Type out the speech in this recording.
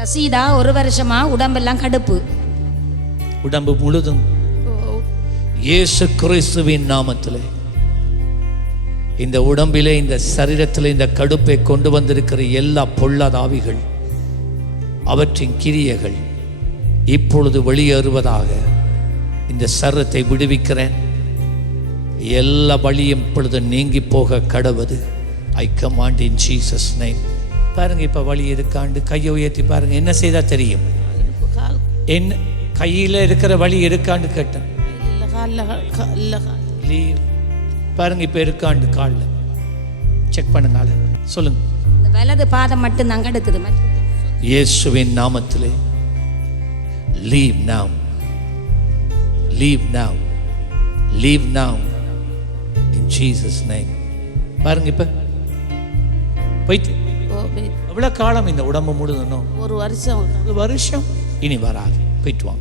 ரசீதா ஒரு வருஷமா உடம்பெல்லாம் கடுப்பு. உடம்பு முழுதும். இயேசு கிறிஸ்துவின் நாமத்தில். இந்த உடம்பிலே இந்த சரீரத்தில் இந்த கடுப்பை கொண்டு வந்திருக்கிற எல்லா பொல்லாதாவிகள் அவற்றின் கிரியைகள் இப்பொழுது வெளியேறுவதாக இந்த சரத்தை விடுவிக்கிறேன். எல்லா வழியும் இப்பொழுது நீங்கி போக கடவுது. I command in Jesus name பாருங்க இப்போ வழி இருக்காண்டு கையை உயர்த்தி பாருங்க. என்ன செய்தா தெரியும்? என்ன கையில் இருக்கிற வழி இருக்காண்டு கேட்டேன்? பாருங்க இப்போ இருக்காண்டு காலில். செக் பண்ணுங்க. சொல்லுங்க. வலது பாதம் மட்டும் தான் கடுக்குது மற்ற- இயேசுவின் நாமத்திலே. Leave now. Leave now. Leave now. In Jesus name பாருங்க இப்போ. போயிட்டு. எவ்வளோ காலம் இந்த உடம்பு முழுதணும் ஒரு வருஷம். ஒரு வருஷம்? இனி வராது. போயிட்டு வாங்க.